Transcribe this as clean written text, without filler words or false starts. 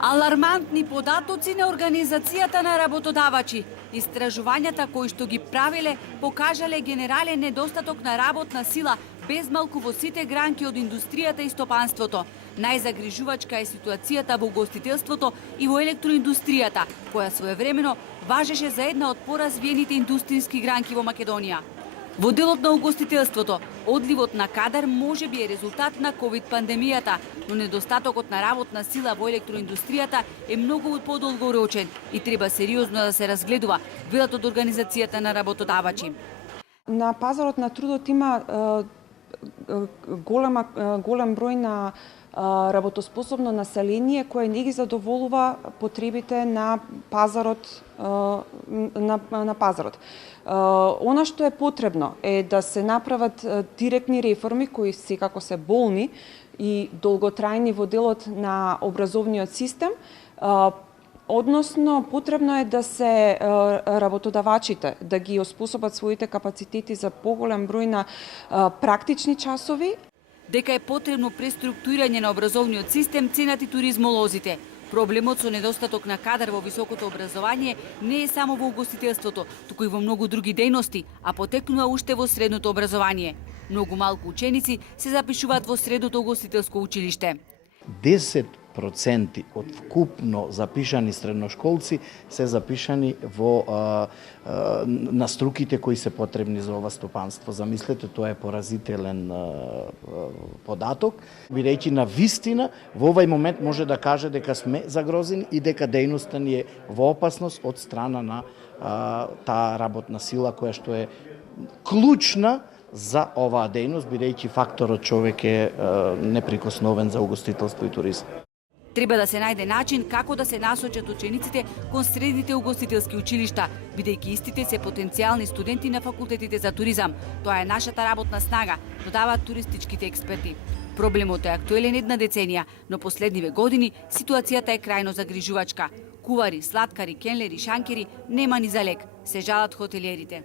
Алармантни податоци на Организацијата на работодавачи. Истражувањата кои што ги правиле покажале генерален недостаток на работна сила безмалку во сите гранки од индустријата и стопанството. Најзагрижувачка е ситуацијата во угостителството и во електроиндустријата, која своевремено важеше за една од поразвиените индустријски гранки во Македонија. Во делот на угостителството, одливот на кадар може би е резултат на ковид пандемијата, но недостатокот на работна сила во електроиндустријата е многу подолгорочен и треба сериозно да се разгледува, велат од Организацијата на работодавачи. На пазарот на трудот има голем број на работоспособно население кое не ги задоволува потребите на пазарот на пазарот. Она што е потребно е да се направат директни реформи кои секако се болни и долготрајни во делот на образовниот систем. Односно, потребно е да се работодавачите да ги оспособат своите капацитети за поголем број на практични часови. Дека е потребно преструктурирање на образовниот систем, ценат и туризмолозите. Проблемот со недостаток на кадар во високото образование не е само во угостителството, туку и во многу други дејности, а потекнува уште во средното образование. Многу малку ученици се запишуваат во средното угостителско училиште. 10% од вкупно запишани средношколци се запишани во на струките кои се потребни за ова стопанство. Замислете, тоа е поразителен податок, бидејќи на вистина во овај момент може да каже дека сме загрозени и дека дејноста ни е во опасност од страна на таа работна сила која што е клучна за оваа дејност, бидејќи факторот човек е неприкосновен за угостителство и туризам. Треба да се најде начин како да се насочат учениците кон средните угостителски училишта, бидејќи истите се потенцијални студенти на факултетите за туризам. Тоа е нашата работна снага, додаваат туристичките експерти. Проблемот е актуелен една деценија, но последниве години ситуацијата е крајно загрижувачка. Кувари, слаткари, кенлери, шанкери нема ни за лек, се жалат хотелиерите.